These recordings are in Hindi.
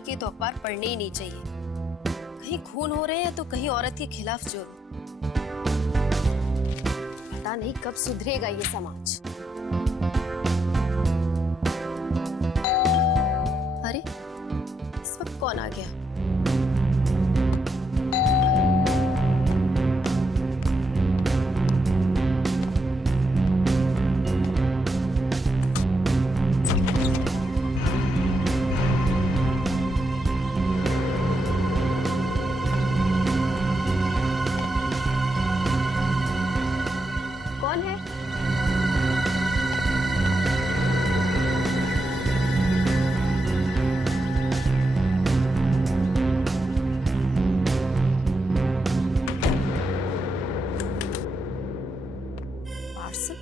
आजकल के तो अखबार पढ़ने ही नहीं चाहिए। कहीं खून हो रहे हैं तो कहीं औरत के खिलाफ जुर्म। पता नहीं कब सुधरेगा ये समाज। अरे इस वक्त कौन आ गया? कौन है? पार्सल?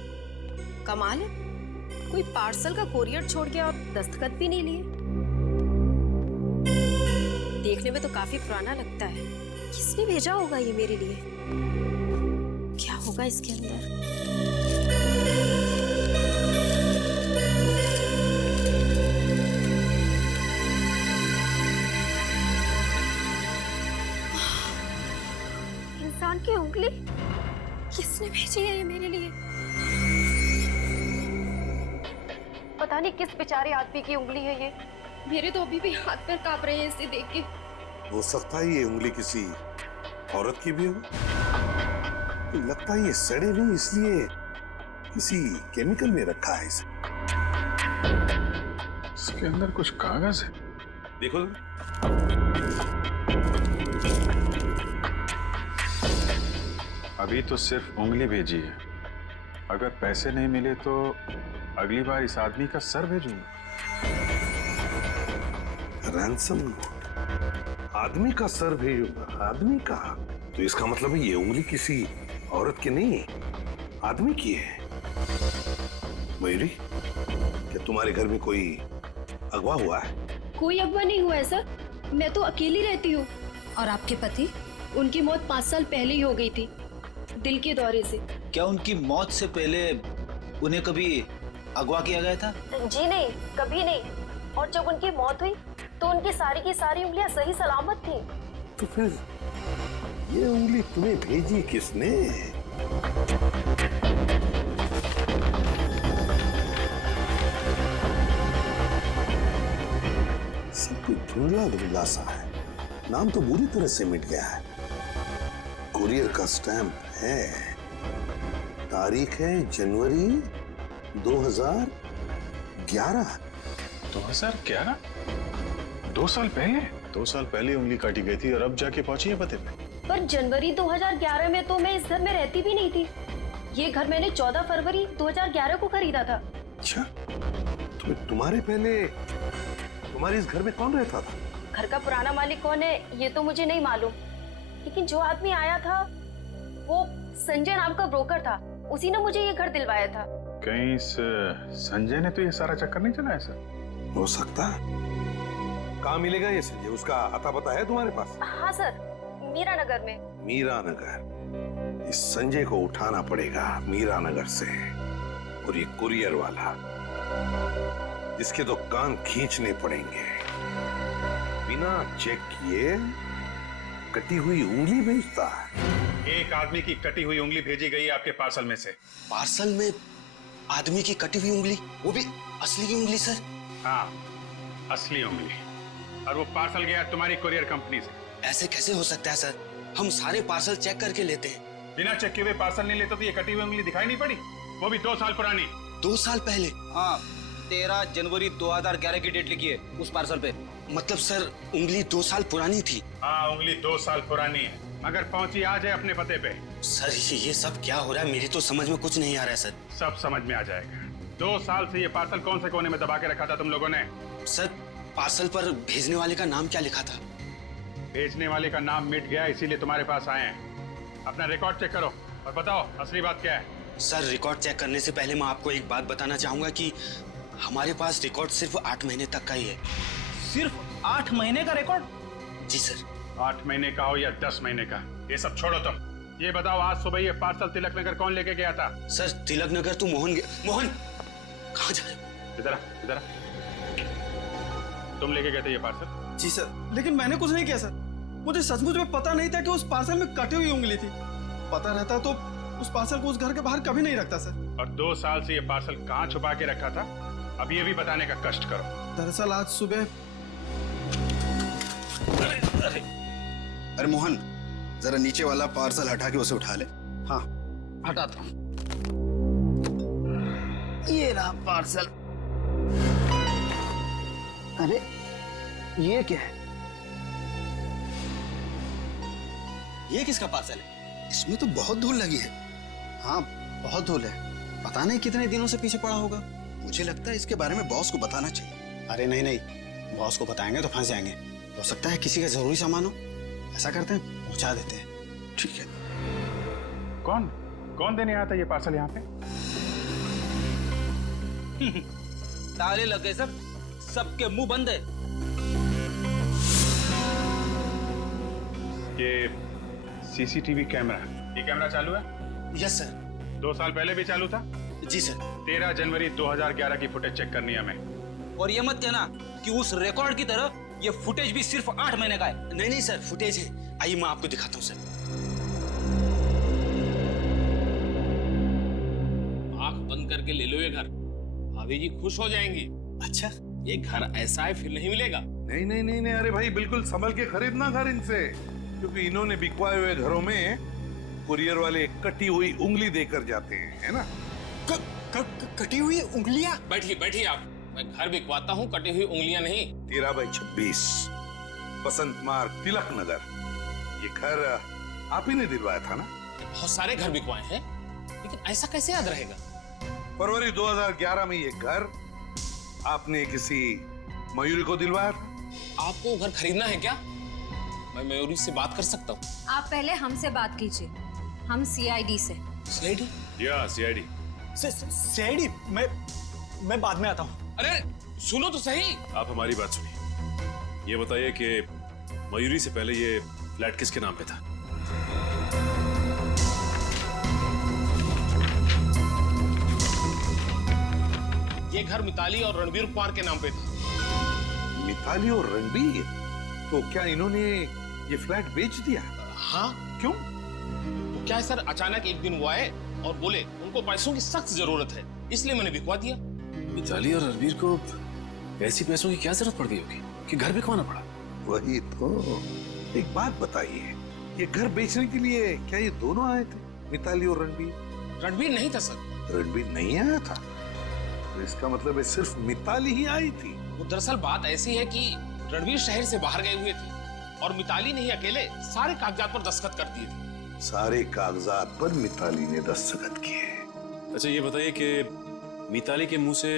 कमाल है, कोई पार्सल का कोरियर छोड़ गया और दस्तखत भी नहीं लिए। देखने में तो काफी पुराना लगता है। किसने भेजा होगा ये मेरे लिए? क्या होगा इसके अंदर? इंसान की उंगली? किसने भेजी है ये मेरे लिए? पता नहीं किस बेचारे आदमी की उंगली है ये। मेरे तो अभी भी हाथ पैर कांप रहे हैं इसे देख के। हो सकता है ये उंगली किसी औरत की भी हो। लगता है ये सड़े नहीं, इसलिए किसी केमिकल में रखा है इसे। इसके अंदर कुछ कागज है। देखो अभी तो सिर्फ उंगली भेजी है। अगर पैसे नहीं मिले तो अगली बार इस आदमी का सर भेजूंगा। रैंसम आदमी का सर भेजूंगा। आदमी का? तो इसका मतलब है ये उंगली किसी औरत की नहीं है, आदमी की है। मयूरी, क्या तुम्हारे घर में कोई अगवा हुआ है? कोई अगवा नहीं हुआ है सर, मैं तो अकेली रहती हूँ। और आपके पति? उनकी मौत 5 साल पहले ही हो गई थी, दिल के दौरे से। क्या उनकी मौत से पहले उन्हें कभी अगवा किया गया था? जी नहीं, कभी नहीं। और जब उनकी मौत हुई तो उनकी सारी की सारी उंगलियां सही सलामत थी। तो फिर ये उंगली तुम्हें भेजी किसने? सब कुछ धुंधला धुंधला सा है। नाम तो बुरी तरह से मिट गया है। कुरियर का स्टैंप है, तारीख है जनवरी 2011। 2011? 2 साल पहले? 2 साल पहले उंगली काटी गई थी और अब जाके पहुंची है पते पे। पर जनवरी 2011 में तो मैं इस घर में रहती भी नहीं थी। ये घर मैंने 14 फरवरी 2011 को खरीदा था। अच्छा, तुम्हारे पहले तुम्हारे इस घर में कौन रहता था? घर का पुराना मालिक कौन है ये तो मुझे नहीं मालूम, लेकिन जो आदमी आया था वो संजय नाम का ब्रोकर था। उसी ने मुझे ये घर दिलवाया था। कहीं संजय ने तो ये सारा चक्कर नहीं चलाया सर? हो सकता है। कहाँ मिलेगा ये संजय? उसका अता पता है तुम्हारे पास? हाँ सर, मीरा नगर में। मीरा नगर? इस संजय को उठाना पड़ेगा मीरा नगर से। और ये कुरियर वाला, इसके तो कान खींचने पड़ेंगे। बिना चेक किए कटी हुई उंगली भेजता है। एक आदमी की कटी हुई उंगली भेजी गई है आपके पार्सल में से। पार्सल में आदमी की कटी हुई उंगली, वो भी असली की उंगली सर? हाँ, असली उंगली। और वो पार्सल गया तुम्हारी कुरियर कंपनी से। ऐसे कैसे हो सकता है सर? हम सारे पार्सल चेक करके लेते हैं। बिना चेक किए हुए पार्सल नहीं लेते तो ये कटी हुई उंगली दिखाई नहीं पड़ी? वो भी 2 साल पुरानी। 2 साल पहले? हाँ, 13 जनवरी 2011 की डेट लिखी है उस पार्सल पे। मतलब सर उंगली 2 साल पुरानी थी? हाँ, उंगली 2 साल पुरानी है, मगर पहुंची आज है अपने पते पे। सर ये सब क्या हो रहा है? मेरी तो समझ में कुछ नहीं आ रहा है सर। सब समझ में आ जाएगा। 2 साल से ये पार्सल कौन से कोने में दबा के रखा था तुम लोगों ने? सर पार्सल पर भेजने वाले का नाम क्या लिखा था? भेजने वाले का नाम मिट गया, इसीलिए तुम्हारे पास आए हैं। अपना रिकॉर्ड चेक करो और बताओ असली बात क्या है। सर रिकॉर्ड चेक करने से पहले मैं आपको एक बात बताना चाहूंगा कि हमारे पास रिकॉर्ड सिर्फ 8 महीने तक का ही है। सिर्फ 8 महीने का रिकॉर्ड? जी सर। 8 महीने का हो या 10 महीने का, ये सब छोड़ो तुम। ये बताओ आज सुबह ये पार्सल तिलक नगर कौन लेके गया था? सर तिलक नगर तो मोहन कहाँ जा रहे हो? इधर आ, इधर आ। तुम लेके गए थे ये पार्सल? जी सर, लेकिन मैंने कुछ नहीं किया सर। मुझे सचमुच में पता नहीं था कि उस पार्सल में कटी हुई उंगली थी। पता रहता तो उस पार्सल को उस घर के बाहर कभी नहीं रखता सर। और 2 साल से ये पार्सल कहाँ छुपा के रखा था, अब ये भी बताने का कष्ट करो। दरअसल आज सुबह। अरे मोहन, जरा नीचे वाला पार्सल हटा के उसे उठा ले। हाँ, हटाता हूँ। ये रहा पार्सल। अरे ये क्या है? ये किसका पार्सल है? इसमें तो बहुत धूल लगी है। हाँ, बहुत धूल है। पता नहीं कितने दिनों से पीछे पड़ा होगा। मुझे लगता है इसके बारे में बॉस को बताना चाहिए। अरे नहीं नहीं, बॉस को बताएंगे तो फंस जाएंगे। हो सकता है किसी का जरूरी सामान हो। ऐसा करते हैं, पहुंचा देते हैं। ठीक है। कौन देने आया था ये पार्सल यहाँ पे? ताले लगे सब, सबके मुंह बंद है। ये सीसीटीवी कैमरा, ये कैमरा चालू है? Yes sir. 2 साल पहले भी चालू था? जी सर। 13 जनवरी 2011 की फुटेज चेक करनी है हमें। और ये मत कहना कि उस रिकॉर्ड की तरह ये फुटेज भी सिर्फ 8 महीने का है। नहीं नहीं सर, फुटेज है। आइए मैं आपको दिखाता हूँ सर। आंख बंद करके ले लो ये घर, भाभी जी खुश हो जाएंगी। अच्छा, ये घर ऐसा है फिर नहीं मिलेगा। नहीं नहीं नहीं नहीं, अरे भाई बिल्कुल संभल के खरीदना घर इनसे, क्योंकि इन्होंने बिकवाए हुए घरों में कुरियर वाले कटी हुई उंगली देकर जाते हैं, है ना? कटी हुई उंगलियां? बैठिए बैठिए आप, मैं घर बिकवाता हूँ, कटी हुई उंगलियां नहीं। 13/26 बसंत मार्ग, तिलक नगर। ये घर आप ही ने दिलवाया था ना? बहुत सारे घर बिकवाए हैं, लेकिन ऐसा कैसे याद रहेगा? फरवरी 2011 में ये घर आपने किसी मयूरी को दिलवाया था। आपको घर खरीदना है क्या? मैं मयूरी से बात कर सकता हूँ। आप पहले हमसे बात कीजिए, हम सीआईडी से। सीआईडी? या सीआईडी। सीआईडी? मैं बाद में आता हूँ। अरे सुनो तो सही। आप हमारी बात सुनिए। ये बताइए कि मयूरी से पहले ये फ्लैट किसके नाम पे था? ये घर मिताली और रणवीर कुमार के नाम पे था। मिताली और रणबीर? तो क्या इन्होंने ये फ्लैट बेच दिया? हाँ। क्यों? तो क्या है सर, अचानक एक दिन वो आए और बोले उनको पैसों की सख्त जरूरत है, इसलिए मैंने बिकवा दिया। मिताली और रणवीर को ऐसी पैसों की क्या जरूरत पड़ गई होगी कि घर बिकवाना पड़ा? वही तो। एक बात बताइए, ये घर बेचने के लिए क्या ये दोनों आए थे, मिताली और रणबीर? रणबीर नहीं था सर। रणबीर नहीं आया था? तो इसका मतलब है सिर्फ मिताली ही आई थी। वो दरअसल बात ऐसी है कि रणबीर शहर से बाहर गए हुए थे और मिताली ने ही अकेले सारे कागजात पर दस्तखत कर दिए थे। सारे कागजात पर मिताली ने दस्तखत किए। अच्छा ये बताइए कि मिताली के मुंह से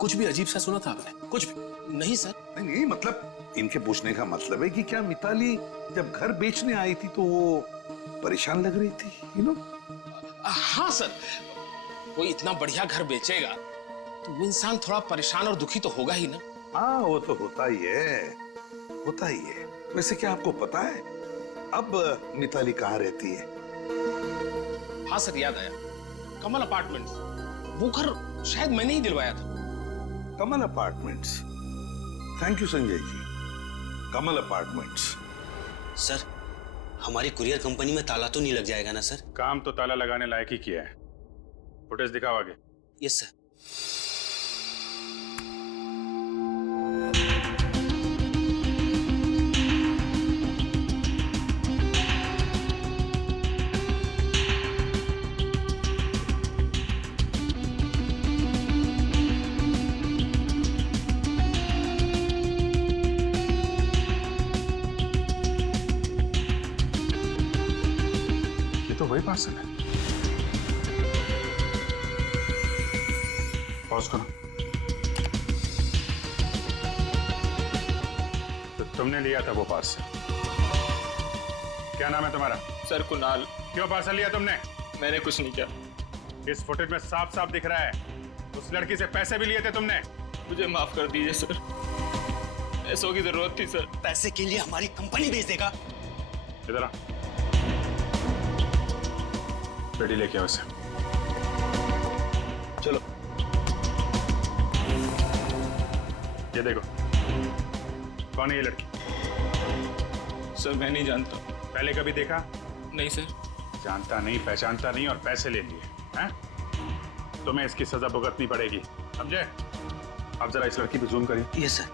कुछ भी अजीब सा सुना था आपने? कुछ भी नहीं सर। नहीं, मतलब इनके पूछने का मतलब है कि क्या मिताली जब घर बेचने आई थी तो वो परेशान लग रही थी, यू नो? हाँ सर, कोई इतना बढ़िया घर बेचेगा तो वो इंसान थोड़ा परेशान और दुखी तो होगा ही ना। हाँ, वो तो होता ही है, होता ही है। वैसे क्या आपको पता है अब मिताली कहाँ रहती है? हाँ सर, याद आया, कमल अपार्टमेंट्स। वो घर शायद मैंने ही दिलवाया था। Kamal apartments? Thank you Sanjay ji. Kamal apartments. Sir, हमारी कुरियर कंपनी में ताला तो नहीं लग जाएगा ना सर? काम तो ताला लगाने लायक ही किया है। फुटेज दिखाओ आगे। Yes sir. तो वही पार्सल है। पॉज करो। तो तुमने लिया था वो पार्सल? क्या नाम है तुम्हारा? सर कुणाल। क्यों पार्सल लिया तुमने? मैंने कुछ नहीं किया। इस फुटेज में साफ साफ दिख रहा है उस लड़की से पैसे भी लिए थे तुमने। मुझे माफ कर दीजिए सर, पैसों की जरूरत थी सर। पैसे के लिए हमारी कंपनी बेच देगा? इधर आ, पेटी लेके आओ इसे। चलो। ये देखो, कौन है ये लड़की? सर मैं नहीं जानता। पहले कभी देखा? नहीं सर। जानता नहीं, पहचानता नहीं और पैसे ले लिए हैं? तुम्हें इसकी सजा भुगतनी पड़ेगी, समझे? अब जरा इस लड़की पे जूम करिए। Yes sir.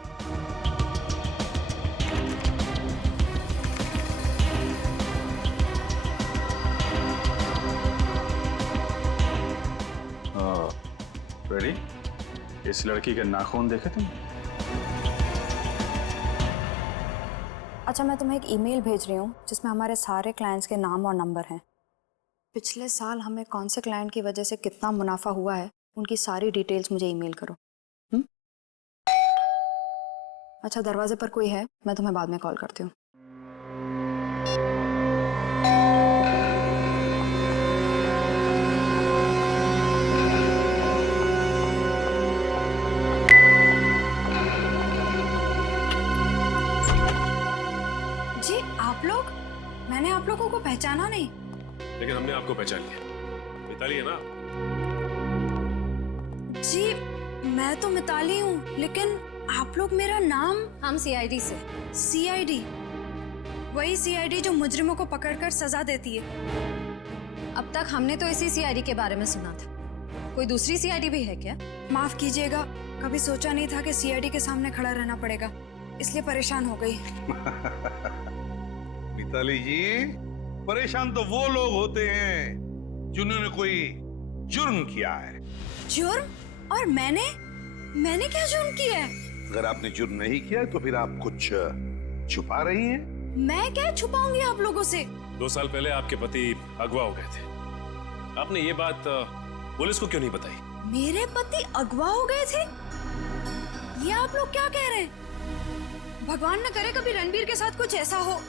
रेडी? इस लड़की के नाखून देखे तुम? अच्छा, मैं तुम्हें एक ईमेल भेज रही हूँ जिसमें हमारे सारे क्लाइंट्स के नाम और नंबर हैं। पिछले साल हमें कौन से क्लाइंट की वजह से कितना मुनाफा हुआ है, उनकी सारी डिटेल्स मुझे ईमेल करो। अच्छा, दरवाजे पर कोई है, मैं तुम्हें बाद में कॉल करती हूँ। जी आप लोग? मैंने आप लोगों को पहचाना नहीं। लेकिन हमने आपको पहचान लिया। मिताली है ना? जी मैं तो मिताली हूँ, लेकिन आप लोग मेरा नाम। हम सीआईडी से। सीआईडी? वही सीआईडी जो मुजरिमों को पकड़कर सजा देती है। अब तक हमने तो इसी सीआईडी के बारे में सुना था। कोई दूसरी सीआईडी भी है क्या? माफ कीजिएगा, कभी सोचा नहीं था कि सीआईडी के सामने खड़ा रहना पड़ेगा, इसलिए परेशान हो गई। मिताली जी, परेशान तो वो लोग होते हैं जिन्होंने कोई जुर्म किया है। जुर्म? और मैंने क्या जुर्म किया है? अगर आपने जुर्म नहीं किया है तो फिर आप कुछ छुपा रही हैं। मैं क्या छुपाऊंगी आप लोगों से? 2 साल पहले आपके पति अगवा हो गए थे। आपने ये बात पुलिस को क्यों नहीं बताई? मेरे पति अगवा हो गए थे? ये आप लोग क्या कह रहे हैं? भगवान न करे कभी रणबीर के साथ कुछ ऐसा हो।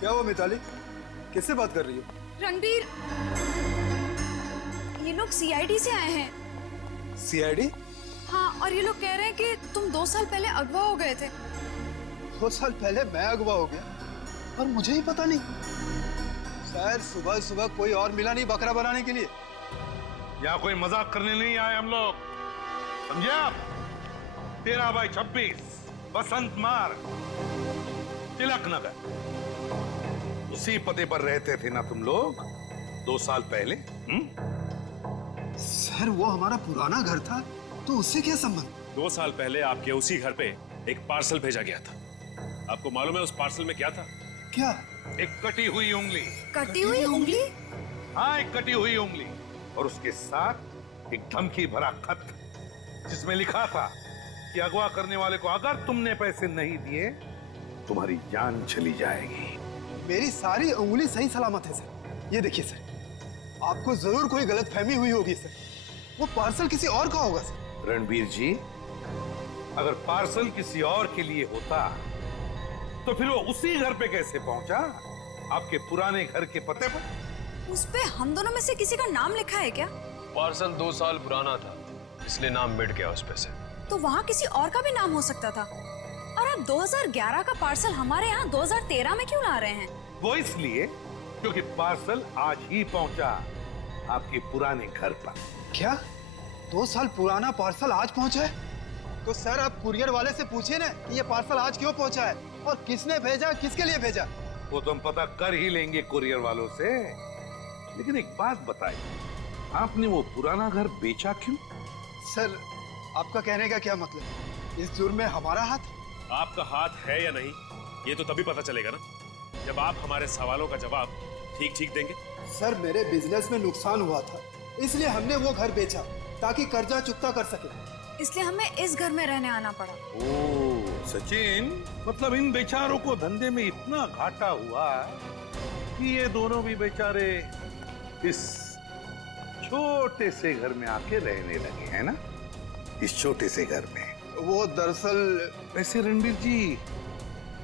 क्या हुआ मिताली, किससे बात कर रही हो? रणबीर, ये लोग सीआईडी से आए हैं। सीआईडी? हाँ, और ये लोग कह रहे हैं कि तुम 2 साल पहले अगवा हो गए थे। 2 साल पहले मैं अगवा हो गया और मुझे ही पता नहीं? शायद सुबह सुबह कोई और मिला नहीं बकरा बनाने के लिए। यहाँ कोई मजाक करने नहीं आए हम लोग, समझे आप? 13/26 बसंत मार्ग, तिलक नगर, उसी पते पर रहते थे ना तुम लोग 2 साल पहले? सर वो हमारा पुराना घर था, तो उससे क्या संबंध? 2 साल पहले आपके उसी घर पे एक पार्सल भेजा गया था। आपको मालूम है उस पार्सल में क्या था? क्या? एक कटी हुई उंगली। कटी हुई उंगली? हाँ, एक कटी हुई उंगली और उसके साथ एक धमकी भरा खत जिसमें लिखा था कि अगवा करने वाले को अगर तुमने पैसे नहीं दिए तुम्हारी जान चली जाएगी। मेरी सारी उंगली सही सलामत है सर। ये देखिए सर, आपको जरूर कोई गलतफहमी हुई होगी सर। वो पार्सल किसी और का होगा सर। रणबीर जी, अगर पार्सल किसी और के लिए होता तो फिर वो उसी घर पे कैसे पहुंचा? आपके पुराने घर के पते पर? उस पे हम दोनों में से किसी का नाम लिखा है क्या? पार्सल 2 साल पुराना था, इसलिए नाम मिट गया उस पे से। तो वहाँ किसी और का भी नाम हो सकता था। और आप 2011 का पार्सल हमारे यहाँ 2013 में क्यों ला रहे हैं? वो इसलिए क्योंकि पार्सल आज ही पहुंचा आपके पुराने घर पर। क्या 2 साल पुराना पार्सल आज पहुंचा है? तो सर आप कुरियर वाले से पूछिए ना कि ये पार्सल आज क्यों पहुंचा है और किसने भेजा, किसके लिए भेजा। वो तो हम पता कर ही लेंगे कुरियर वालों से। लेकिन एक बात बताइए, आपने वो पुराना घर बेचा क्यों? सर आपका कहने का क्या मतलब? इस जुर्म में हमारा हाथ? आपका हाथ है या नहीं ये तो तभी पता चलेगा ना, जब आप हमारे सवालों का जवाब ठीक ठीक देंगे। सर मेरे बिजनेस में नुकसान हुआ था, इसलिए हमने वो घर बेचा ताकि कर्जा चुकता कर सके। इसलिए हमें इस घर में रहने आना पड़ा। ओह सचिन, मतलब इन बेचारों को धंधे में इतना घाटा हुआ कि ये दोनों भी बेचारे इस छोटे से घर में आके रहने लगे हैं ना? इस छोटे से घर में। वो दरअसल वैसे रणबीर जी,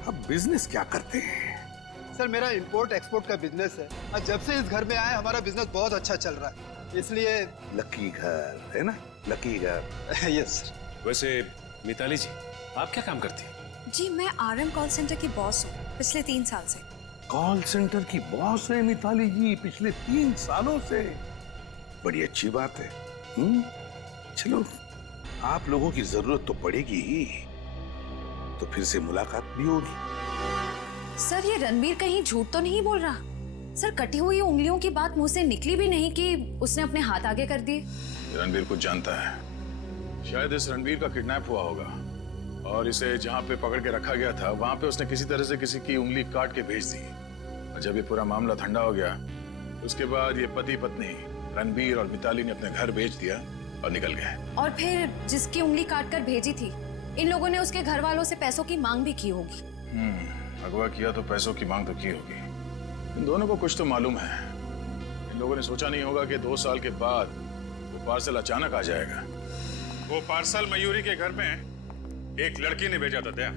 आप बिजनेस क्या करते हैं? सर मेरा इंपोर्ट एक्सपोर्ट का बिजनेस है और जब से इस घर में आए हमारा बिजनेस बहुत अच्छा चल रहा है, इसलिए। लकी घर है ना? लकी घर। Yes sir. वैसे मिताली जी, आप क्या काम करती हैं? जी मैं RM कॉल सेंटर की बॉस हूँ पिछले 3 साल से। कॉल सेंटर की बॉस है मिताली जी पिछले 3 सालों से? बड़ी अच्छी बात है। चलो, आप लोगों की जरूरत तो पड़ेगी ही, तो फिर से मुलाकात भी होगी। सर ये रणबीर कहीं झूठ तो नहीं बोल रहा? सर कटी हुई उंगलियों की बात मुंह से निकली भी नहीं कि उसने अपने हाथ आगे कर दिए। रणबीर कुछ जानता है। शायद इस रणबीर का किडनैप हुआ होगा और इसे जहाँ पे पकड़ के रखा गया था वहां पे उसने किसी तरह से किसी की उंगली काट के भेज दी। और जब ये पूरा मामला ठंडा हो गया उसके बाद ये पति पत्नी रणबीर और मिताली ने अपने घर भेज दिया और निकल गए। और फिर जिसकी उंगली काट कर भेजी थी इन लोगों ने उसके घर वालों से पैसों की मांग भी की होगी। अगवा किया तो पैसों की मांग तो की होगी। इन दोनों को कुछ तो मालूम है। इन लोगों ने सोचा नहीं होगा कि 2 साल के बाद वो पार्सल अचानक आ जाएगा। वो पार्सल मयूरी के घर में एक लड़की ने भेजा था। दया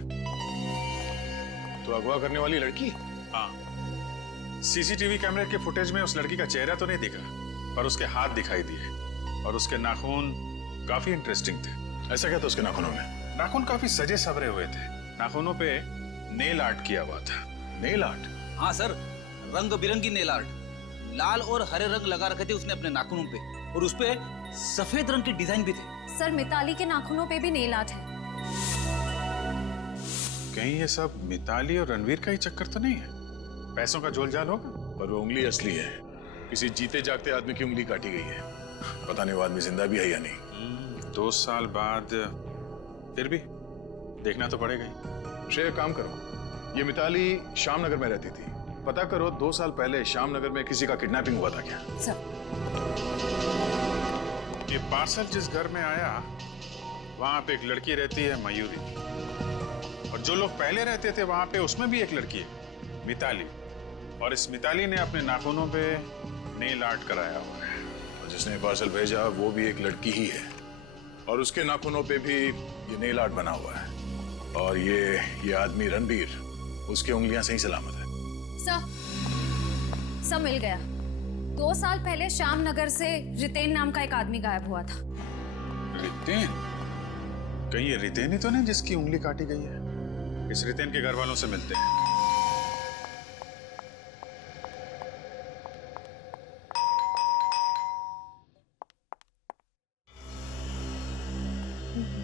तो अगवा करने वाली लड़की? हाँ, सीसीटीवी कैमरे के फुटेज में उस लड़की का चेहरा तो नहीं दिखा, पर उसके हाथ दिखाई दिए और उसके नाखून काफी इंटरेस्टिंग थे। ऐसा क्या था उसके नाखूनों में? नाखून काफी सजे सवरे हुए थे। नाखूनों पे नेल आर्ट किया हुआ था। Nail art? हाँ सर, रंग बिरंगी नेल आर्ट, लाल और हरे रंग लगा रखे थे उसने अपने नाखूनों पे और उस पे सफेद रंग के डिजाइन भी थे। सर मिताली के नाखूनों पे भी नेल आर्ट है। कहीं ये सब मिताली और रणवीर का ही चक्कर तो नहीं है? पैसों का जोलजाल होगा? पर वो उंगली असली है। किसी जीते जागते आदमी की उंगली काटी गई है। पता नहीं वो आदमी जिंदा भी है या नहीं। 2 साल बाद फिर भी देखना तो पड़ेगा ही। श्रेय, काम करो, ये मिताली श्यामनगर में रहती थी। पता करो 2 साल पहले श्यामनगर में किसी का किडनैपिंग हुआ था क्या? सर ये पार्सल जिस घर में आया वहां पे एक लड़की रहती है, मयूरी, और जो लोग पहले रहते थे वहां पे उसमें भी एक लड़की है, मिताली, और इस मिताली ने अपने नाखूनों पे नेल आर्ट कराया हुआ है। और जिसने पार्सल भेजा वो भी एक लड़की ही है और उसके नाखूनों पे भी ये नेल आर्ट बना हुआ है। और ये आदमी रणबीर, उसकी उंगलियां सही सलामत है। सब मिल गया। 2 साल पहले श्यामनगर से रितेन नाम का एक आदमी गायब हुआ था। रितेन? कहीं ये रितेन ही तो नहीं जिसकी उंगली काटी गई है? इस रितेन के घर वालों से मिलते हैं।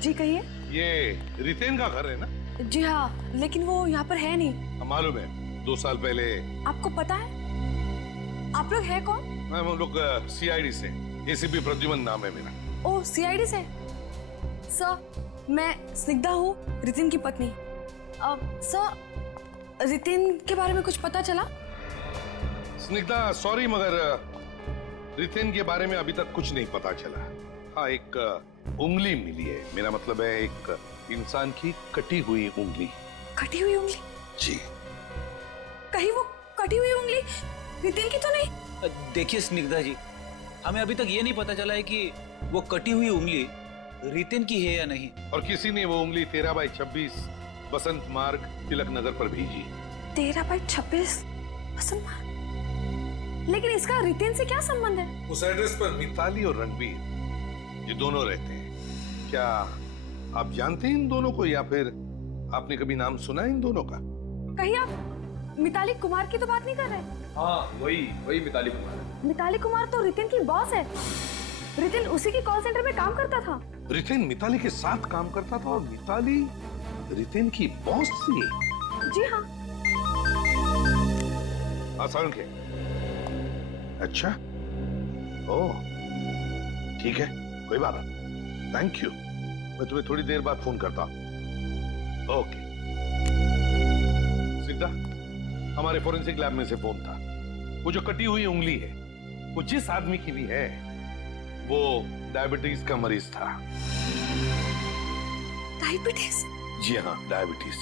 जी कहिए। ये रितेन का घर है ना? जी हाँ, लेकिन वो यहाँ पर है नहीं। मालूम है, 2 साल पहले। आपको पता है? आप लोग है कौन? हम लोग सीआईडी से, एसीपी प्रद्युमन नाम है मेरा। ओह, सीआईडी से। सर मैं स्निग्धा हूँ, रितिन की पत्नी। सर रितिन के बारे में कुछ पता चला? स्निग्धा, सॉरी मगर रितेन के बारे में अभी तक कुछ नहीं पता चला। हाँ, एक उंगली मिली है। मेरा मतलब है एक इंसान की कटी हुई उंगली। कटी हुई उंगली? जी। कहीं वो कटी हुई उंगली रितिन की तो नहीं? देखिए स्निग्धा जी, हमें अभी तक ये नहीं पता चला है कि वो कटी हुई उंगली रितिन की है या नहीं। और किसी ने वो उंगली 13/26 बसंत मार्ग, तिलक नगर पर भेजी। 13/26 बसंत मार्ग? लेकिन इसका रितिन से क्या संबंध है? उस एड्रेस पर मिताली और रणबीर ये दोनों रहते हैं। क्या आप जानते हैं इन दोनों को, या फिर आपने कभी नाम सुना है इन दोनों का? कहीं आप मिताली कुमार की तो बात नहीं कर रहे? हाँ, वही मिताली कुमार। मिताली कुमार तो रितिन की बॉस है। रितिन उसी की कॉल सेंटर में काम करता था। रितिन मिताली के साथ काम करता था और मिताली रितिन की बॉस थी? जी हाँ। आसान के? अच्छा, ओह ठीक है, कोई बात नहीं। थैंक यू, मैं तुम्हें थोड़ी देर बाद फोन करता हूँ। ओके। सीधा हमारे फोरेंसिक लैब में से फोन था। वो जो कटी हुई उंगली है वो जिस आदमी की भी है वो डायबिटीज का मरीज था। डायबिटीज? जी हाँ, डायबिटीज।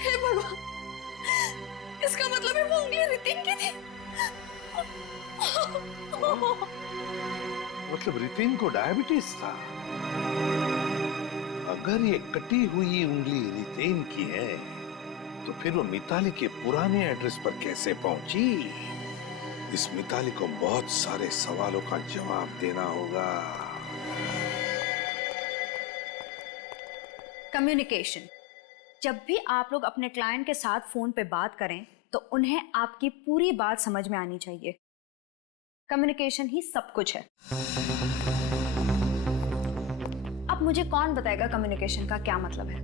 हे भगवान, इसका मतलब है वो उंगली रितिन की थी। मतलब रितिन को डायबिटीज था? अगर ये कटी हुई उंगली रितिन की है तो फिर वो मिताली के पुराने एड्रेस पर कैसे पहुंची? इस मिताली को बहुत सारे सवालों का जवाब देना होगा। कम्युनिकेशन। जब भी आप लोग अपने क्लाइंट के साथ फोन पे बात करें तो उन्हें आपकी पूरी बात समझ में आनी चाहिए। कम्युनिकेशन ही सब कुछ है। अब मुझे कौन बताएगा कम्युनिकेशन का क्या मतलब है?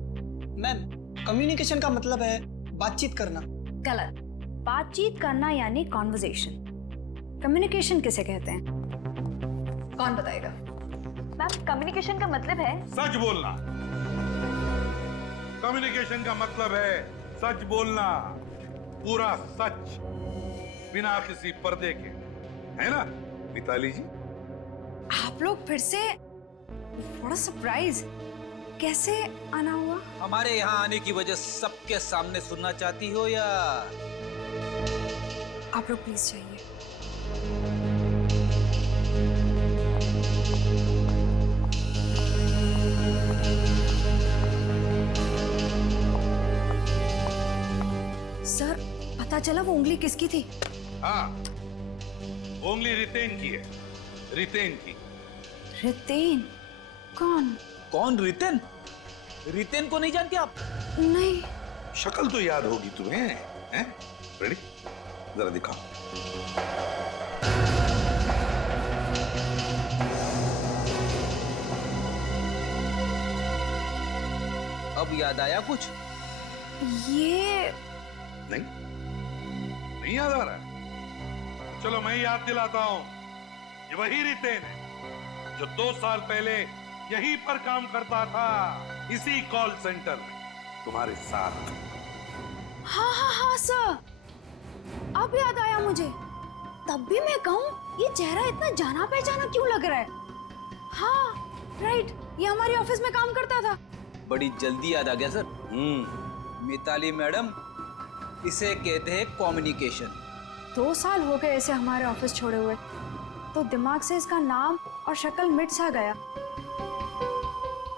मैम, कम्युनिकेशन का मतलब है बातचीत करना। गलत। बातचीत करना यानी कॉन्वर्जेशन। कम्युनिकेशन किसे कहते हैं? कौन बताएगा? मैम, कम्युनिकेशन का मतलब है सच बोलना। कम्युनिकेशन का मतलब है सच बोलना, पूरा सच, बिना किसी पर्दे के, है ना मिताली जी? आप लोग फिर से? बड़ा सरप्राइज। कैसे आना हुआ? हमारे यहाँ आने की वजह सबके सामने सुनना चाहती हो या? आप लोग प्लीज जाइए। सर, पता चला वो उंगली किसकी थी? हाँ, उंगली रितेन की है, रितेन की। रितेन? कौन? कौन रितेन? रितेन को नहीं जानती आप? नहीं। शक्ल तो याद होगी तुम्हें, हैं? रेडी? जरा दिखाओ। अब याद आया कुछ? ये नहीं याद आ रहा है? चलो मैं याद दिलाता हूं। ये वही रितेन है जो 2 साल पहले यहीं पर काम करता था, इसी कॉल सेंटर में तुम्हारे साथ। हाँ हाँ हाँ सर, अब याद आया मुझे। तब भी मैं कहूँ ये चेहरा इतना जाना पहचाना क्यों लग रहा है? हाँ राइट, ये हमारे ऑफिस में काम करता था। बड़ी जल्दी याद आ गया सर। मिताली मैडम, इसे कहते हैं कम्युनिकेशन। 2 साल हो गए इसे हमारे ऑफिस छोड़े हुए, तो दिमाग से इसका नाम और शक्ल मिट सा गया।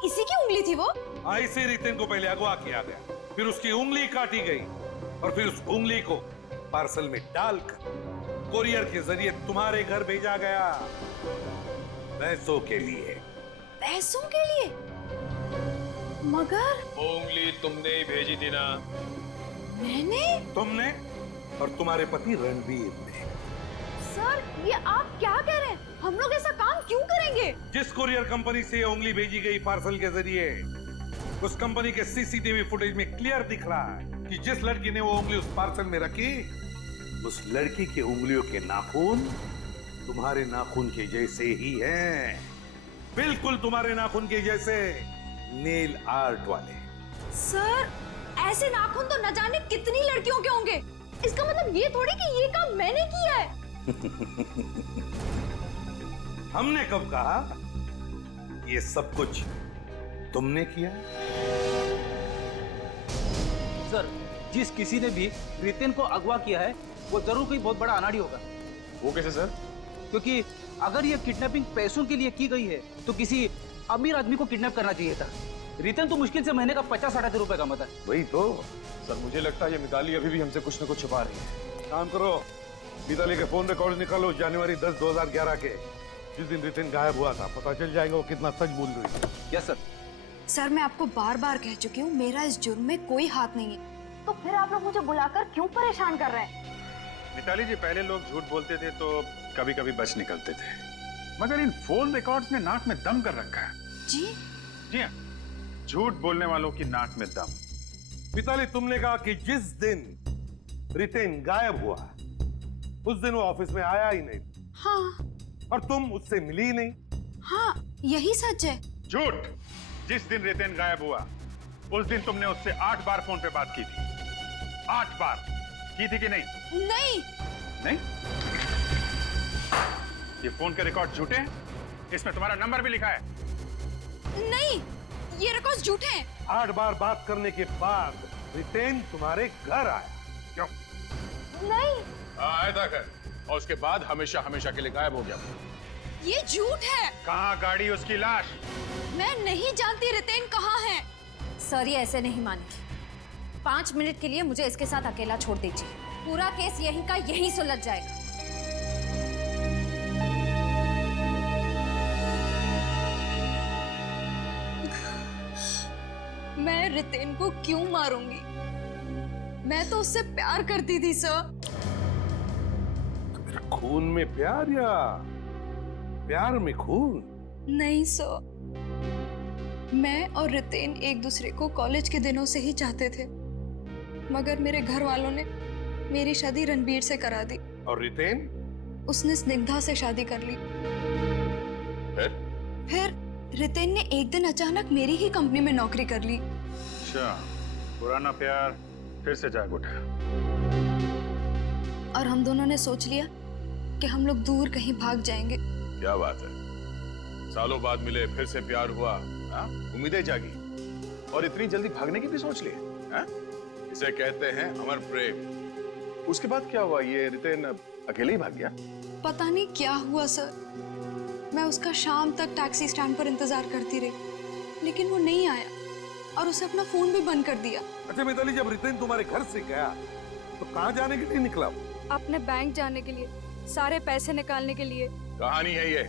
इसी की उंगली थी वो? हाँ, इसी रितेन को पहले अगवा किया गया, फिर उसकी उंगली काटी गई और फिर उस उंगली को पार्सल में डालकर कोरियर के जरिए तुम्हारे घर भेजा गया, पैसों के लिए। पैसों के लिए? मगर वो उंगली तुमने ही भेजी थी ना? मैंने? तुमने और तुम्हारे पति रणवीर ने। सर, ये आप क्या कह रहे हैं? हम लोग ऐसा काम क्यों करेंगे? जिस कुरियर कंपनी से ये उंगली भेजी गई पार्सल के जरिए, उस कंपनी के सीसीटीवी फुटेज में क्लियर दिख रहा है कि जिस लड़की ने वो उंगली उस पार्सल में रखी, उस लड़की के उंगलियों के नाखून तुम्हारे नाखून के जैसे ही हैं, बिल्कुल तुम्हारे नाखून के जैसे, नेल आर्ट वाले। सर, ऐसे नाखून तो न जाने कितनी लड़कियों के होंगे। इसका मतलब ये थोड़ी कि ये काम मैंने किया है। हमने कब कहा ये सब कुछ तुमने किया? सर, जिस किसी ने भी रितेन को अगवा किया है वो जरूर कोई बहुत बड़ा अनाड़ी होगा। वो कैसे सर? क्योंकि अगर ये किडनैपिंग पैसों के लिए की गई है तो किसी अमीर आदमी को किडनैप करना चाहिए था। रितेन तो मुश्किल से महीने का 50-60 रुपए कमाता है। वही तो। सर, मुझे लगता है ये मिताली अभी भी हमसे कुछ न कुछ छुपा रही है। काम करो, मिताली के फोन रिकॉर्ड निकालो जनवरी 10, 2011 के, जिस दिन रितेन गायब हुआ था। पता चल जाएगा वो कितना सच बोल रही है। Yes sir. सर, मैं आपको बार बार कह चुकी हूँ मेरा इस जुर्म में कोई हाथ नहीं है। तो फिर आप लोग मुझे बुलाकर क्यों परेशान कर रहे हैं? मिताली जी, पहले लोग झूठ बोलते थे तो कभी कभी बच निकलते थे, मगर इन फोन रिकॉर्ड्स ने नाक में दम कर रखा है। जी हाँ, झूठ बोलने वालों की नाक में दम। मिताली, तुमने कहा कि जिस दिन रितेन गायब हुआ उस दिन वो ऑफिस में आया ही नहीं। हाँ। और तुम उससे मिली ही नहीं। हाँ, यही सच है। झूठ। जिस दिन रितेन गायब हुआ उस दिन तुमने उससे 8 बार फोन पे बात की थी। 8 बार की थी कि नहीं? नहीं। ये फोन के रिकॉर्ड झूठे हैं? इसमें तुम्हारा नंबर भी लिखा है। नहीं, ये रिकॉर्ड झूठे हैं। 8 बार बात करने के बाद रितेन तुम्हारे घर आया, क्यों? नहीं। आया था घर, और उसके बाद हमेशा हमेशा के लिए गायब हो गया। ये झूठ है। कहाँ गाड़ी उसकी लाश? मैं नहीं जानती रितेन कहाँ है। सर, ये ऐसे नहीं मानेगी। 5 मिनट के लिए मुझे इसके साथ अकेला छोड़ दीजिए। पूरा केस यहीं का यहीं सुलझ जाएगा। मैं रितेन को क्यों मारूंगी? मैं तो उससे प्यार करती थी सर। खून में प्यार या प्यार में खून? नहीं सर, मैं और रितेन एक दूसरे को कॉलेज के दिनों से ही चाहते थे, मगर मेरे घर वालों ने मेरी शादी रणबीर से करा दी। और रितेन? उसने स्निग्धा से शादी कर ली। फिर रितेन ने एक दिन अचानक मेरी ही कंपनी में नौकरी कर ली। अच्छा, पुराना प्यार फिर से जाग उठा। और हम दोनों ने सोच लिया कि हम लोग दूर कहीं भाग जाएंगे। क्या बात है, सालों बाद मिले, फिर से प्यार हुआ, उम्मीदें जागी और इतनी जल्दी भागने की भी सोच ली। इसे कहते हैं अमर प्रेम। उसके बाद क्या हुआ? ये रितेन अकेले ही भाग गया? पता नहीं क्या हुआ सर। मैं उसका शाम तक टैक्सी स्टैंड पर इंतजार करती रही, लेकिन वो नहीं आया और उसे अपना फोन भी बंद कर दिया। अच्छा मिताली, जब रितेन तुम्हारे घर से गया तो कहाँ जाने के लिए निकला? अपने बैंक जाने के लिए, सारे पैसे निकालने के लिए। कहानी है ये,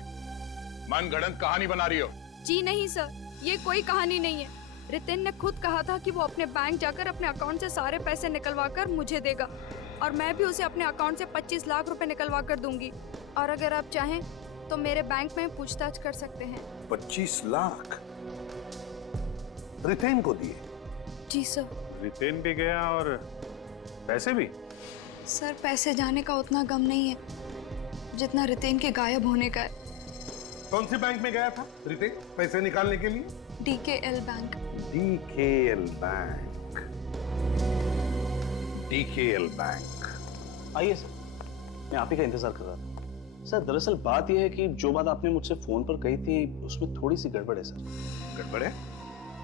मन गढ़ंत कहानी बना रही हो? जी नहीं सर, ये कोई कहानी नहीं है। रितेन ने खुद कहा था कि वो अपने बैंक जाकर अपने अकाउंट से सारे पैसे निकलवा कर मुझे देगा और मैं भी उसे अपने अकाउंट से 25 लाख रुपए निकलवा कर दूंगी। और अगर आप चाहें तो मेरे बैंक में पूछताछ कर सकते हैं। 25 लाख रितेन को दिए? जी सर। रितेन भी गया और पैसे भी? सर, पैसे जाने का उतना गम नहीं है जितना रितेन के गायब होने का है। कौन से बैंक में गया था रितेन पैसे निकालने के लिए? DKL bank. DKL bank. DKL bank. आइए सर, मैं आप ही का इंतजार कर रहा था। सर, दरअसल बात यह है कि जो बात आपने मुझसे फोन पर कही थी उसमें थोड़ी सी गड़बड़ है सर। गड़बड़ है?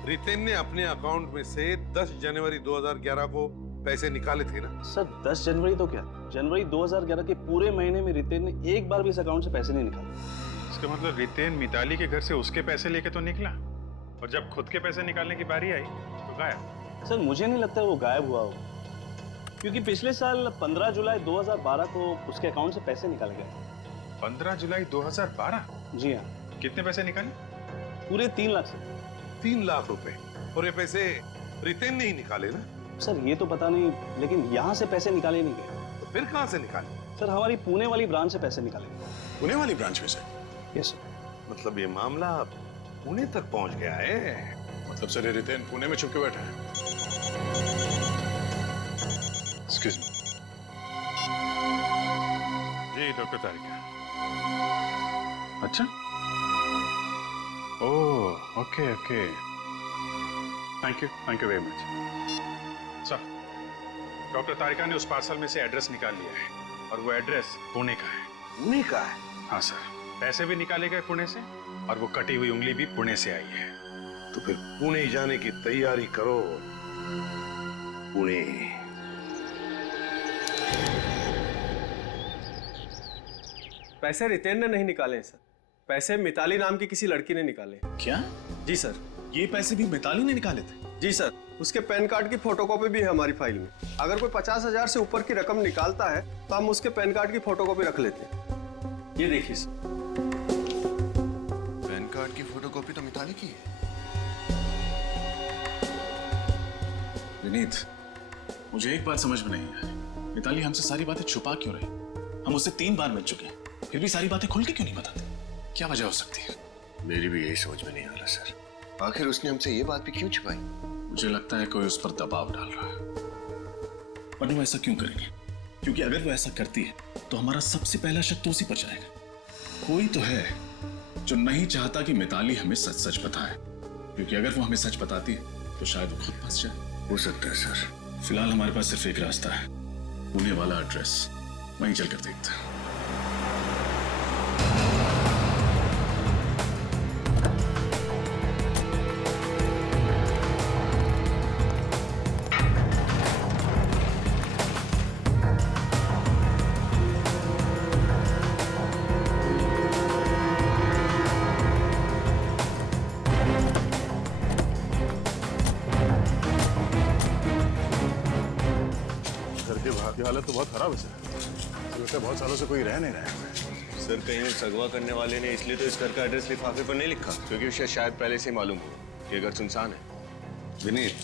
रितेन ने अपने अकाउंट में से 10 जनवरी 2011 को पैसे निकाले थे ना? सर, 10 जनवरी तो क्या, जनवरी 2011 के पूरे महीने में रितेन ने एक बार भी इस अकाउंट से पैसे नहीं निकाले। इसका मतलब रितेन मिताली के घर से उसके पैसे लेके तो निकला और जब खुद के पैसे निकालने की बारी आई तो गायब। सर, मुझे नहीं लगता वो गायब हुआ हो, क्योंकि पिछले साल 15 जुलाई 2012 को उसके अकाउंट से पैसे निकाले गए। 15 जुलाई 2012? जी हाँ। कितने पैसे निकाले? पूरे 3 लाख से। 3 लाख रुपए? और ये पैसे रितेन ने ही निकाले ना? सर, ये तो पता नहीं, लेकिन यहाँ से पैसे निकाले नहीं गए। तो फिर कहाँ से निकाले? सर, हमारी पुणे वाली ब्रांच से पैसे निकाले गए। पुणे वाली ब्रांच में से? Yes sir. मतलब ये मामला पुणे तक पहुंच गया है? मतलब सर, ये रितेन पुणे में छुप के बैठा है? Excuse me. जी डॉक्टर तारिका। अच्छा, oh okay okay, thank you very much. Sir, doctor Tarika ने उस पार्सल में से एड्रेस निकाल लिया है और वो एड्रेस पुणे का है। पुणे का है? हाँ सर, पैसे भी निकाले गए पुणे से और वो कटी हुई उंगली भी पुणे से आई है। तो फिर पुणे जाने की तैयारी करो। पुणे। पैसे रितेन ने नहीं निकाले सर, पैसे मिताली नाम की किसी लड़की ने निकाले। क्या? जी सर। ये पैसे भी मिताली ने निकाले थे? जी सर, उसके पैन कार्ड की फोटोकॉपी भी है हमारी फाइल में। अगर कोई 50,000 से ऊपर की रकम निकालता है तो हम उसके पैन कार्ड की फोटोकॉपी रख लेते हैं। ये देखिए सर। पैन कार्ड की फोटोकॉपी तो मिताली की है। विनीत, मुझे एक बात समझ में नहीं आ रही, मिताली हमसे सारी बातें छुपा क्यों रही? हम उससे 3 बार मिल चुके हैं, फिर भी सारी बातें खुल के क्यों नहीं बताते? क्या वजह हो सकती है? मेरी भी यही समझ में नहीं आ रहा सर। आखिर उसने हमसे ये बात भी क्यों छुपाई? मुझे लगता है कोई उस पर दबाव डाल रहा है। पर वो ऐसा क्यों करेंगे? क्योंकि अगर वो ऐसा करती है तो हमारा सबसे पहला शक तो उसी पर जाएगा। कोई तो है जो नहीं चाहता कि मिताली हमें सच सच बताए, क्योंकि अगर वो हमें सच बताती है तो शायद वो खुद फंस जाए। हो सकता है सर। फिलहाल हमारे पास सिर्फ एक रास्ता है, पुणे वाला एड्रेस, वहीं चलकर देखते हैं। की हालत तो बहुत खराब है सर। लगता है बहुत सालों से कोई रह नहीं रहा है। सर, कहीं उस अगवा करने वाले ने इसलिए तो इस घर का एड्रेस लिफाफे पर नहीं लिखा, क्योंकि उसे शायद पहले से मालूम हो कि घर सुनसान है। विनीत,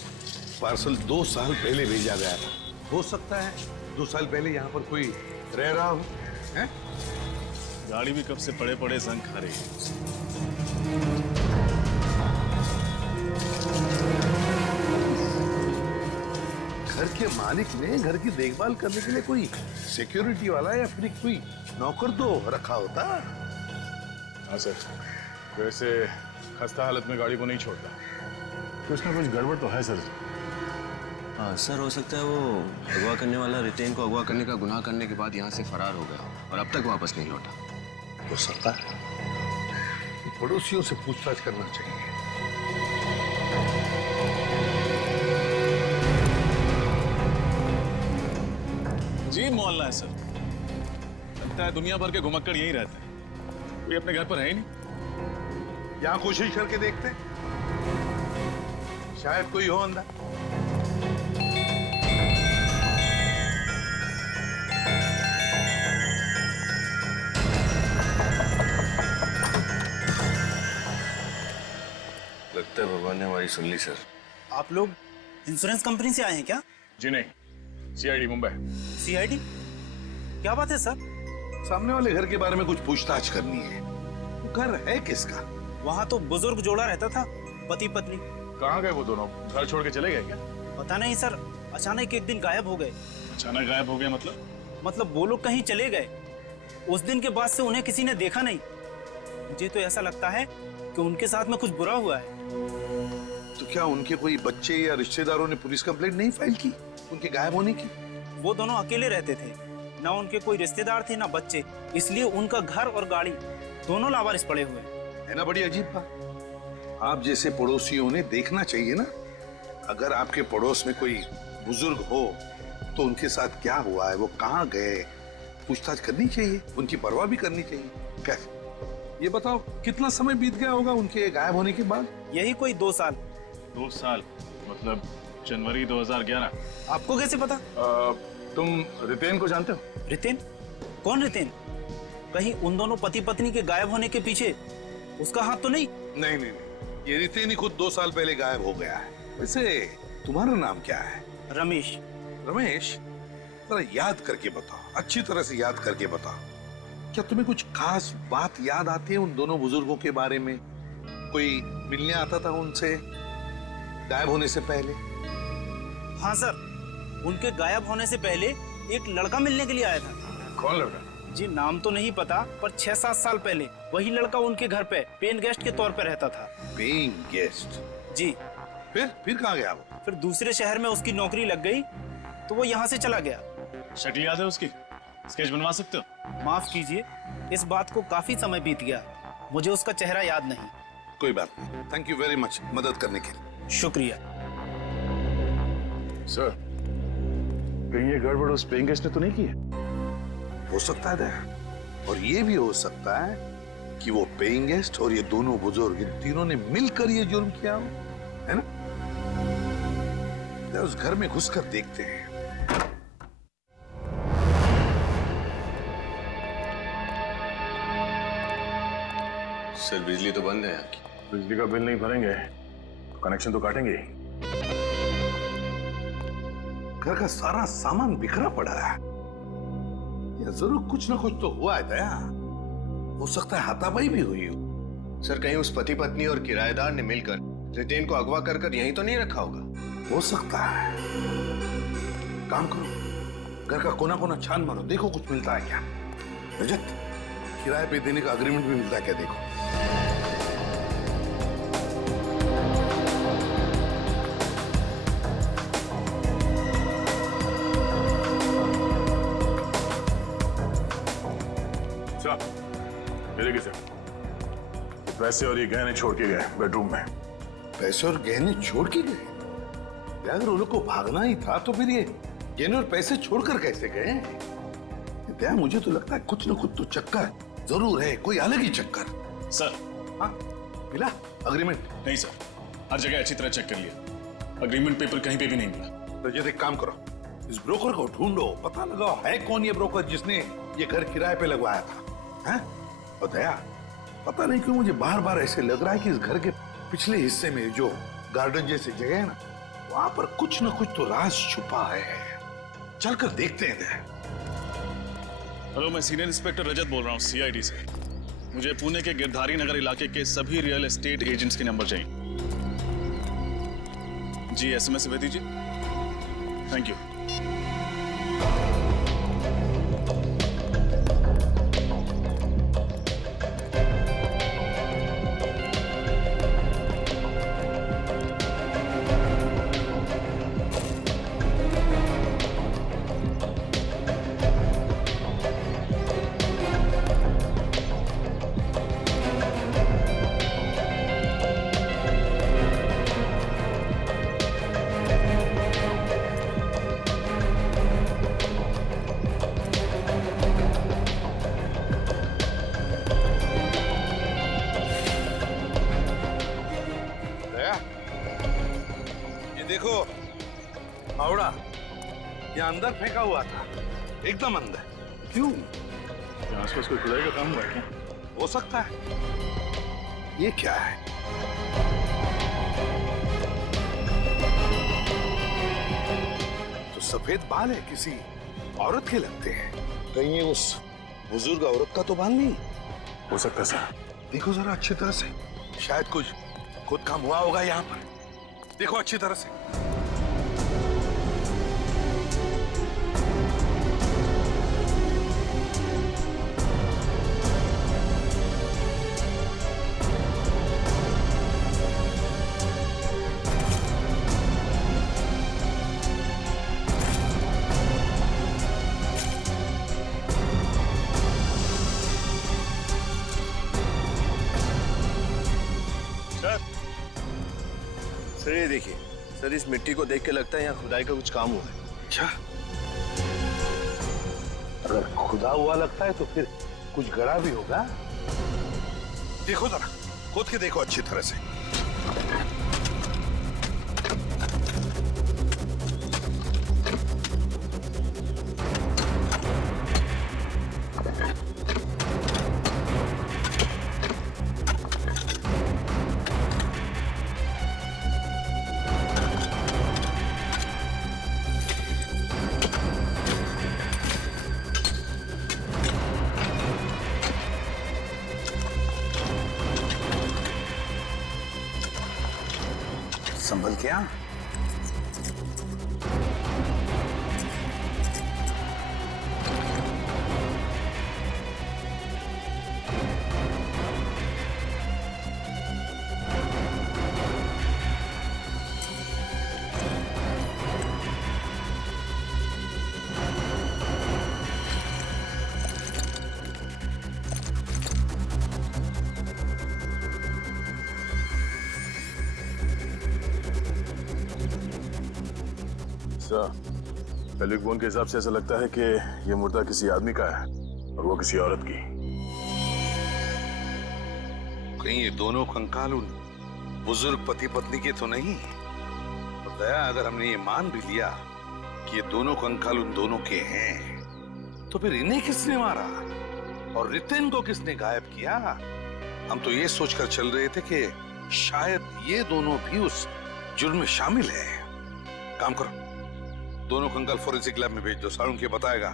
पार्सल 2 साल पहले भेजा गया था। हो सकता है 2 साल पहले यहाँ पर कोई रह रहा हो। हैं? गाड़ी भी कब से पड़े पड़े जंग खा रही है। घर के मालिक ने घर की देखभाल करने के लिए कोई सिक्योरिटी वाला या फिर कोई नौकर तो रखा होता। हाँ सर, वैसे खस्ता हालत में गाड़ी को नहीं छोड़ता। कुछ ना कुछ गड़बड़ तो है सर। हाँ सर, हो सकता है वो अगवा करने वाला रितेन को अगवा करने का गुनाह करने के बाद यहाँ से फरार हो गया और अब तक वापस नहीं लौटा। हो सकता है, पड़ोसियों से पूछताछ करना चाहिए। जी मोहल्ला है सर, लगता है दुनिया भर के घुमक्कड़ यही रहते हैं, कोई अपने घर पर है ही नहीं। यहाँ कोशिश करके देखते हैं, शायद कोई हो अंदर। लगता है भगवान ने हमारी सुन ली सर। आप लोग इंश्योरेंस कंपनी से आए हैं क्या? जी नहीं, सीआईडी मुंबई। सीआईडी? क्या बात है सर? सामने वाले घर के बारे में कुछ पूछताछ करनी है। वो घर है किसका? वहाँ तो बुजुर्ग जोड़ा रहता था, पति पत्नी। कहाँ गए वो दोनों? घर छोड़ के चले गए क्या? पता नहीं सर, अचानक एक दिन गायब हो गए। अचानक गायब हो गए मतलब वो लोग कहीं चले गए। उस दिन के बाद से उन्हें किसी ने देखा नहीं। मुझे तो ऐसा लगता है कि उनके साथ में कुछ बुरा हुआ है। तो क्या उनके कोई बच्चे या रिश्तेदारों ने पुलिस कंप्लेंट नहीं फाइल की उनके गायब होने की? वो दोनों अकेले रहते थे, ना उनके कोई रिश्तेदार थे ना बच्चे, इसलिए उनका घर और गाड़ी दोनों लावारिस पड़े हुए हैं। है ना बड़ी अजीब बात। आप जैसे पड़ोसियों ने देखना चाहिए ना, अगर आपके पड़ोस में कोई बुजुर्ग हो तो उनके साथ क्या हुआ है, वो कहाँ गए, पूछताछ करनी चाहिए, उनकी परवाह भी करनी चाहिए। कैसे? ये बताओ कितना समय बीत गया होगा उनके गायब होने के बाद? यही कोई 2 साल। 2 साल मतलब जनवरी 2011। आपको कैसे पता? तुम रितेन को जानते हो? रितेन? कौन रितेन? कहीं उन दोनों पति पत्नी के गायब होने के पीछे उसका हाथ तो नहीं? नहीं नहीं नहीं, ये रितेन ही खुद 2 साल पहले गायब हो गया है। वैसे तुम्हारा नाम क्या है? रमेश। रमेश, जरा याद करके बताओ, अच्छी तरह से याद करके बताओ, क्या तुम्हें कुछ खास बात याद आती है उन दोनों बुजुर्गों के बारे में? कोई मिलने आता था उनसे गायब होने से पहले? हाँ सर, उनके गायब होने से पहले एक लड़का मिलने के लिए आया था। कौन लड़का? जी नाम तो नहीं पता, पर 6-7 साल पहले वही लड़का उनके घर पे पेइंग गेस्ट के तौर पे रहता था। Paying guest? जी। फिर कहाँ गया वो? फिर दूसरे शहर में उसकी नौकरी लग गई तो वो यहाँ से चला गया। शक्ल याद है उसकी? स्केच बनवा सकते हो? माफ कीजिए, इस बात को काफी समय बीत गया, मुझे उसका चेहरा याद नहीं। कोई बात नहीं, थैंक यू वेरी मच मदद करने के लिए। शुक्रिया। सर, कहीं ये गड़बड़ उस पेइंग गेस्ट ने तो नहीं की है? हो सकता है दया, और ये भी हो सकता है कि वो पेइंग गेस्ट और ये दोनों बुजुर्ग, इन तीनों ने मिलकर ये जुर्म किया हो, है ना? उस घर में घुसकर देखते हैं। सर बिजली तो बंद है यहाँ की। बिजली का बिल नहीं भरेंगे तो कनेक्शन तो काटेंगे ही। घर का सारा सामान बिखरा पड़ा है, या जरूर कुछ ना कुछ तो हुआ है दया। हो सकता है हाथापाई भी हुई हो। सर कहीं उस पति पत्नी और किराएदार ने मिलकर रितेन को अगवा कर यहीं तो नहीं रखा होगा? हो सकता है। काम करो, घर का कोना कोना छान मारो, देखो कुछ मिलता है क्या। रजत, किराए पे देने का अग्रीमेंट भी मिलता है क्या, देखो। मेरे किसे पैसे और ये गहने छोड़ के गए बेडरूम में। पैसे और गहने छोड़ के गए? अगर उन लोग को भागना ही था तो फिर ये गहने और पैसे छोड़कर कैसे गए? क्या मुझे तो लगता है कुछ ना कुछ तो चक्कर जरूर है, कोई अलग ही चक्कर। सर। हाँ, मिला अग्रीमेंट? नहीं सर, हर जगह अच्छी तरह चेक कर लिया, अग्रीमेंट पेपर कहीं पे भी नहीं मिला। तो ये एक काम करो, इस ब्रोकर को ढूंढो, पता लगाओ है कौन ये ब्रोकर जिसने ये घर किराए पे लगवाया था। हैं? और दया, पता नहीं क्यों मुझे बार बार ऐसे लग रहा है कि इस घर के पिछले हिस्से में जो गार्डन जैसी जगह है ना, वहां पर कुछ ना कुछ तो राज छुपा है। चलकर देखते हैं दया। हेलो, मैं सीनियर इंस्पेक्टर रजत बोल रहा हूँ सीआईडी से। मुझे पुणे के गिरधारी नगर इलाके के सभी रियल एस्टेट एजेंट्स के नंबर चाहिए। जी एसएमएस भेज दीजिए। Thank you. देखो फावड़ा, ये अंदर फेंका हुआ था, एकदम अंदर। क्यों? यहाँ आसपास कोई खुदाई का काम हुआ है क्या? हो सकता है। ये क्या है? तो सफेद बाल है, किसी औरत के लगते हैं। कहीं ये उस बुजुर्ग औरत का तो बाल नहीं हो सकता सर। देखो जरा अच्छी तरह से, शायद कुछ खुद काम हुआ होगा यहाँ पर। देखो अच्छी तरह से। सर ये देखिए सर, इस मिट्टी को देख के लगता है यहाँ खुदाई का कुछ काम हुआ है। अच्छा, अगर खुदा हुआ लगता है तो फिर कुछ गड़ा भी होगा। देखो जरा, खोद के देखो अच्छी तरह से। संभल क्या? पेल्विक बोन के हिसाब से ऐसा लगता है कि यह मुर्दा किसी आदमी का है और वो किसी औरत की। कहीं ये दोनों कंकाल उन बुजुर्ग पति पत्नी के तो नहीं? और दया, अगर हमने ये मान भी लिया कि ये दोनों कंकाल उन दोनों के हैं, तो फिर इन्हें किसने मारा और रितेन को किसने गायब किया? हम तो ये सोचकर चल रहे थे कि शायद ये दोनों भी उस जुर्म में शामिल है। काम करो, दोनों कंकाल फोरेंसिक लैब में भेज दो। सारुण के बताएगा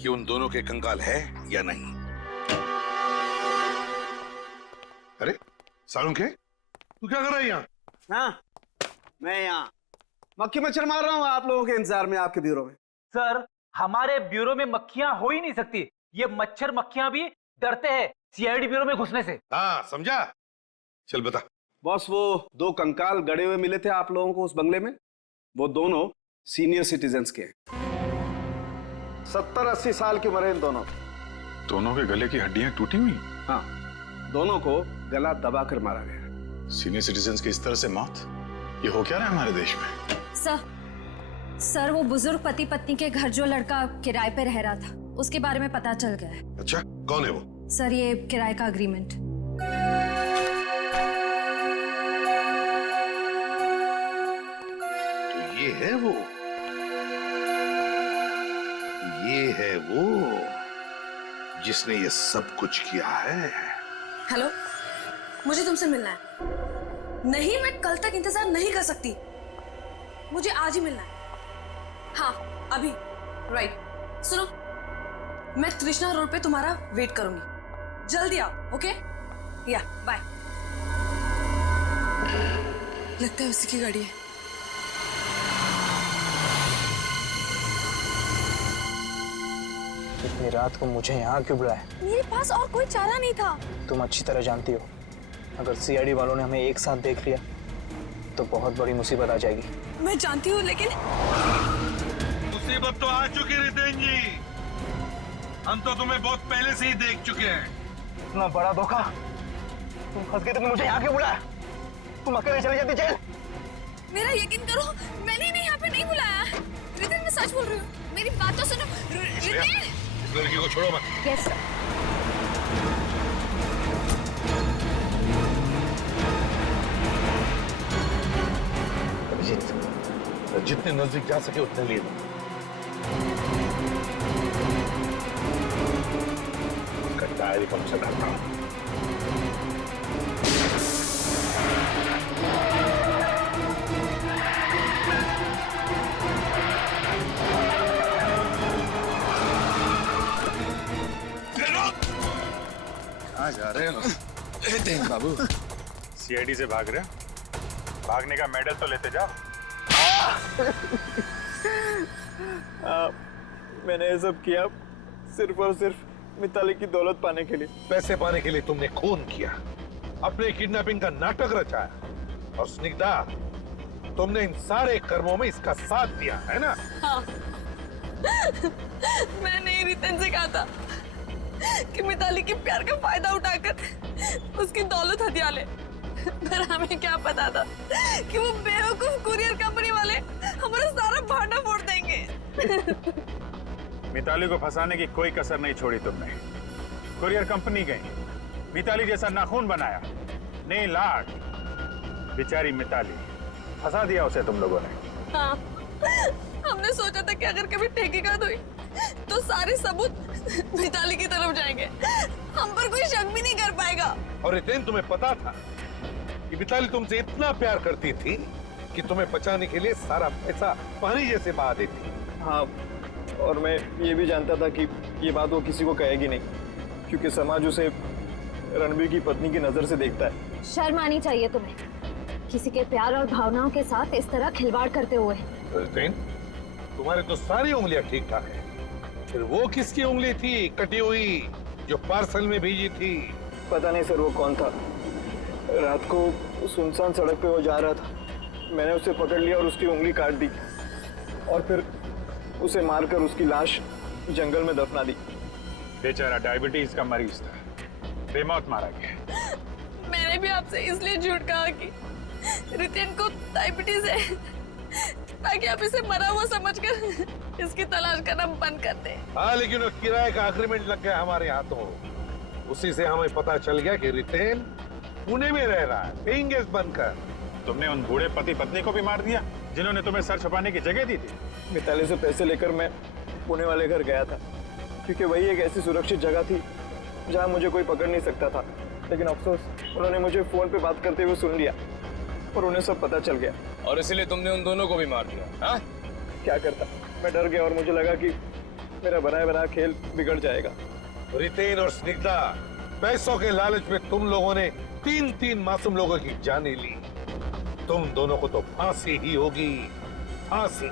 कि उन दोनों के कंकाल है या नहीं। अरे सारुण के, तू क्या कर रहा है यहाँ? हाँ, मैं यहाँ मक्खी मच्छर मार रहा हूँ आप लोगों के इंतजार में आपके ब्यूरो में। सर, हमारे ब्यूरो में मक्खियां हो ही नहीं सकती। ये मच्छर मक्खियां भी डरते हैं सीआईडी ब्यूरो में घुसने से। हाँ समझा। चल बता। बॉस, वो दो कंकाल गड़े हुए मिले थे आप लोगों को उस बंगले में। वो दोनों सीनियर सिटीजन्स के 70-80 साल की उम्र है इन दोनों की। दोनों के गले की हड्डियां टूटी हुई? हाँ, दोनों को गला दबाकर मारा गया। सीनियर सिटीजन्स की इस तरह से मौत, ये हो क्या रहा है हमारे देश में? सर वो बुजुर्ग पति पत्नी के घर जो लड़का किराए पे रह रहा था, उसके बारे में पता चल गया है। अच्छा, कौन है वो? सर ये किराए का अग्रीमेंट। तो ये है वो, ये है वो जिसने ये सब कुछ किया है। हेलो, मुझे तुमसे मिलना है। नहीं, मैं कल तक इंतजार नहीं कर सकती, मुझे आज ही मिलना है। हाँ अभी, राइट। सुनो, मैं तृष्णा रोड पे तुम्हारा वेट करूंगी, जल्दी आओ। ओके, या बाय। लगता है उसी की गाड़ी है। इतनी रात को मुझे यहाँ क्यों बुलाया? मेरे पास और कोई चारा नहीं था। तुम अच्छी तरह जानती हो, अगर सीआईडी वालों ने हमें एक साथ देख लिया तो बहुत बड़ी मुसीबत आ जाएगी। मैं जानती हूँ, लेकिन मुसीबत तो आ चुकी रितेन जी। हम तो तुम्हें बहुत पहले से ही देख चुके हैं। इतना बड़ा धोखा, तुम फंस गए, तुमने मुझे यहाँ क्यों बुलाया? तुम अकेले चली जाती जेल। मेरा यकीन करो, मैंने इन्हें यहाँ पे नहीं बुलाया। रितेन, मैं सच बोल रही हूँ, मेरी बात तो सुनो। रितेन, इस लड़की को छोड़ो मत। Yes sir. जितने नजदीक जा सके उतने ले लो। डायरी कम से करता हूं। कहाँ जा रहे हैं बाबू? सीआईडी से भाग रहे? भागने का मेडल तो लेते जाओ। मैंने ये सब किया सिर्फ और सिर्फ मिताली की दौलत पाने के लिए। पैसे पाने के लिए तुमने खून किया, अपने किडनैपिंग का नाटक रचाया, और स्निग्धा, तुमने इन सारे कर्मों में इसका साथ दिया है ना? हाँ। मैंने ही रितेन से कहा था कि मिताली के प्यार का फायदा उठाकर उसकी दौलत हथिया ले, पर हमें क्या पता था कि वो बेवकूफ कुरियर कंपनी वाले हमारा सारा भांडा फोड़ देंगे। मिताली को फंसाने की कोई कसर नहीं छोड़ी तुमने। कुरियर कंपनी गई, मिताली जैसा नाखून बनाया, नहीं लाट, बेचारी मिताली, फंसा दिया उसे तुम लोगों ने। हाँ, हमने सोचा था कि अगर कभी तहकीकात हुई तो सारे सबूत मिताली की तरफ जाएंगे, हम पर कोई शक भी नहीं कर पाएगा। और रितेन, तुम्हें पता था कि मिताली तुमसे इतना प्यार करती थी कि तुम्हें बचाने के लिए सारा पैसा पानी जैसे बहा देती। हाँ, और मैं ये भी जानता था कि ये बात वो किसी को कहेगी नहीं, क्योंकि समाज उसे रणबीर की पत्नी की नजर से देखता है। शर्म आनी चाहिए तुम्हें, किसी के प्यार और भावनाओं के साथ इस तरह खिलवाड़ करते हुए। रितेन, तुम्हारी तो सारी उंगलियां ठीक ठाक है, फिर वो किसकी उंगली थी कटी हुई जो पार्सल में भेजी थी? पता नहीं सर, वो कौन था। रात को सुनसान सड़क पे वो जा रहा था, मैंने उसे पकड़ लिया और उसकी उंगली काट दी, और फिर उसे मारकर उसकी लाश जंगल में दफना दी। बेचारा डायबिटीज का मरीज था, बेमौत मारा गया। मैंने भी आपसे इसलिए झूठ कहा कि रितेन को डायबिटीज है, ताकि आप इसे मरा हुआ समझकर इसकी तलाश करना बंद कर दें। हाँ, लेकिन वो किराए का अग्रीमेंट लग गया हमारे हाथों, उसी से हमें पता चल गया कि रितेन पुणे में रह रहा है, पेइंग गेस्ट बनकर। तुमने उन बूढ़े पति पत्नी को भी मार दिया जिन्होंने तुम्हें सर छुपाने की जगह दी थी। मिताली से पैसे लेकर मैं पुणे वाले घर गया था, क्योंकि वही एक ऐसी सुरक्षित जगह थी जहां मुझे कोई पकड़ नहीं सकता था। लेकिन अफसोस, उन्होंने मुझे फोन पे बात करते हुए सुन लिया और उन्हें सब पता चल गया। और इसीलिए तुमने उन दोनों को भी मार दिया? हाँ? क्या करता, मैं डर गया और मुझे लगा कि मेरा बनाया बना खेल बिगड़ जाएगा। रितेन और स्निग्धा, पैसों के लालच में तुम लोगों ने 3 मासूम लोगों की जानें ली। तुम दोनों को तो फांसी ही होगी, फांसी।